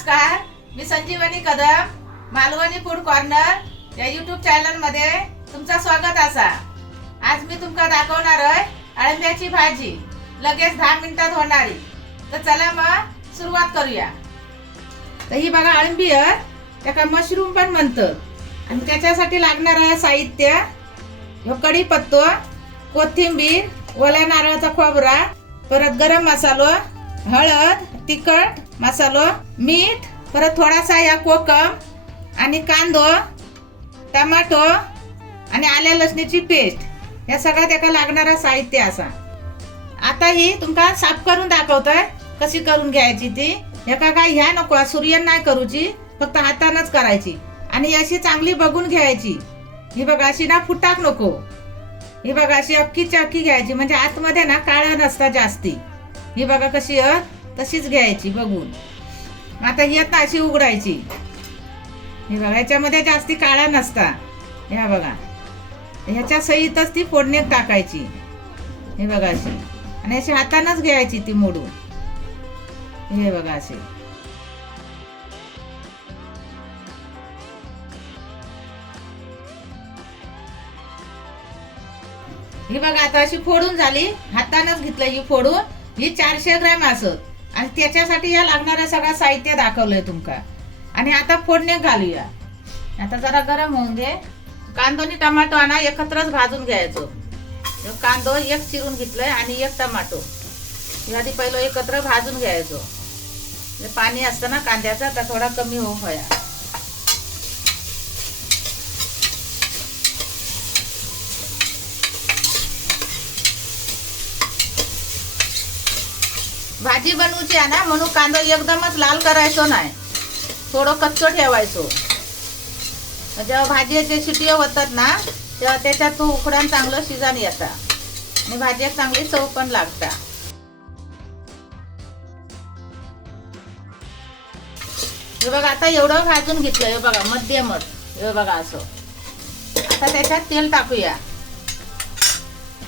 नमस्कार, मी संजीवनी Kadam, Malvani food corner या YouTube channel मध्ये तुमचं स्वागत असा। आज मी तुमका दाखवणार आहे अळंब्याची भाजी, लगेच 10 मिनिटात होणारी। तर चला मग सुरुवात करूया। तर ही बघा अळंबी आहे, त्याका मशरूम पण म्हणतात आणि त्याच्यासाठी लागणारा साहित्य कढीपत्ता, कोथिंबीर, ओल्या नारळाचा खोबरा, परत गरम मसाला, हळद, तिखट मसाला, मीठ, परत थोडासा या कोकम आणि कांदो, टमाटो आणि आल्या लसणीची पेस्ट, या सगळा त्याका लागणारा साहित्य असा। आता ही तुमका साफ करून दाखवतोय कशी करून घ्यायची ती। एका काय ह्या नको, सूर्यन नाही करूची, फक्त हातानच करायची आणि अशी चांगली बघून घ्यायची। ही बघा अशी ना फुटाक नको, ही बघा अशी अख्खीच्या अख्खी घ्यायची, म्हणजे आतमध्ये ना काळा नसता जास्ती। ही बघा कशी तशीच घ्यायची बघून। आता ही आता अशी उघडायची, ही बघा याच्यामध्ये जास्ती काळा नसता। ह्या बघा ह्याच्या सहितच ती फोडणीत टाकायची, हे बघा अशी, आणि अशी हातानच घ्यायची ती मोडून, हे बघा अशी। ही बघा आता अशी फोडून झाली, हातानच घेतलं ही फोडून। ही 400 ग्रॅम असत आणि त्याच्यासाठी या लागणारा सगळा साहित्य दाखवलंय तुमका। आणि आता फोडणी घालूया। आता जरा गरम होऊन दे। कांदो आणि टमाटो आणा एकत्रच भाजून घ्यायचो। कांदो एक चिरून घेतलाय आणि एक टमाटो आधी पहिलं एकत्र भाजून घ्यायचो। पाणी असतं ना कांद्याचा, तर थोडा कमी होया। भाजी बनवूची आहे ना, म्हणून कांदा एकदमच लाल करायचो नाही, थोडं कच्चं ठेवायचो। जेव्हा भाजीचे शिट्या होतात ना, तेव्हा त्याच्यात तो उकडान चांगलं शिजन येता आणि भाजी चांगली चव पण लागता। हे बघा आता एवढं भाजून घेतलं, हे बघा मध्यमच, हे बघा असं। आता त्याच्यात तेल टाकूया,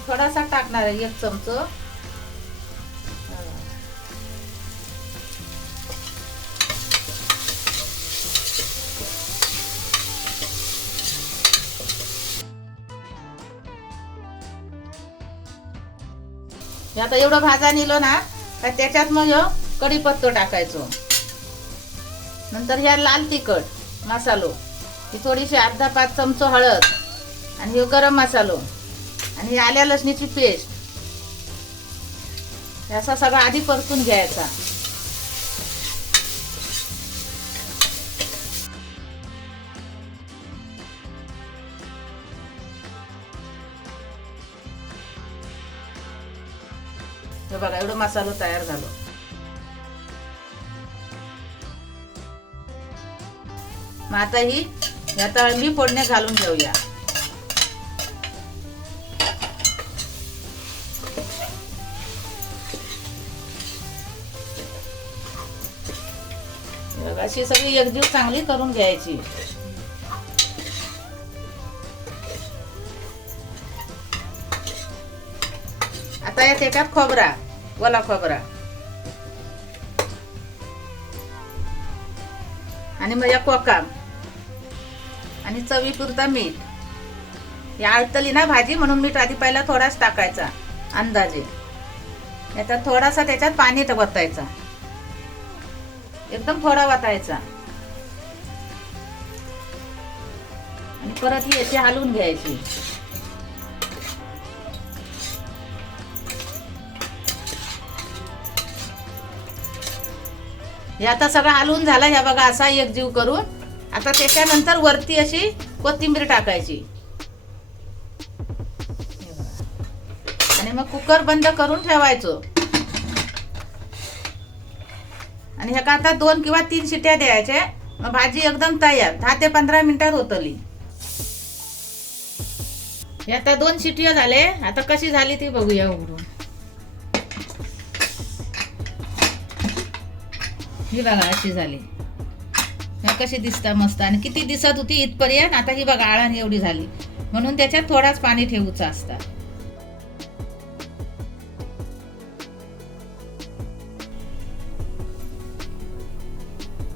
थोडासा टाकणार आहे, 1 चमचा। आता एवढं भाजा निलो ना, तर त्याच्यात मग कढीपत्ता टाकायचो। नंतर ह्या लाल तिखट मसालो, ही थोडीशी अर्धा 5 चमचा हळद, आणि हे गरम मसालो, आणि आल्या लसणीची पेस्ट, याचा सगळा आधी परतून घ्यायचा। हे बघा एवढं मसाला तयार झालो। मग आता ही आता अळंबी फोडणी घालून घेऊया। अशी सगळी एकजीव चांगली करून घ्यायची। आता या त्याच्यात खोबरा, ओला खोबरा, आणि मग या कोकम, आणि चवीपुरता मीठ। या आळतली ना भाजी, म्हणून मीठ आधी पहिला थोडाच टाकायचा अंदाजे। याचा थोडासा त्याच्यात पाणी वतायचा, एकदम थोडा वतायचा, आणि परत ही याची हलवून घ्यायची। हे आता सगळं हलवून झालं, ह्या बघा असा एकजीव करून। आता त्याच्यानंतर वरती अशी कोथिंबीर टाकायची, आणि मग कुकर बंद करून ठेवायचो। आणि ह्या आता 2 किंवा 3 शिट्या द्यायच्या, मग भाजी एकदम तयार, 10 ते 15 मिनिटात होतली। हे आता 2 शिट्या झाले, आता कशी झाली ती बघूया उघडून। ही बघा अशी झाली, कशी दिसता मस्त, आणि किती दिसत होती इथपर्यंत। आता ही बघा आळण एवढी झाली, म्हणून त्याच्यात थोडाच पाणी ठेवूचं असता।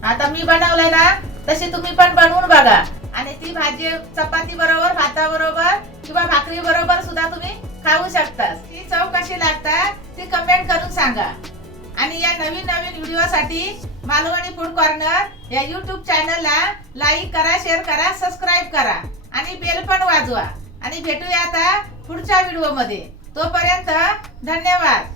आता मी बनवलंय ना तशी तुम्ही पण बनवून बघा आणि ती भाजी चपाती बरोबर, भाताबरोबर किंवा भाकरी बरोबर सुद्धा तुम्ही खाऊ शकता. ती चव कशी लागतात ती कमेंट करून सांगा. आणि या नवीन नवीन व्हिडिओसाठी मालवणी फूड कॉर्नर या YouTube चॅनलला लाईक करा, शेअर करा, सबस्क्राईब करा आणि बेल पण वाजवा. आणि भेटूया आता पुढच्या व्हिडिओमध्ये. तोपर्यंत धन्यवाद.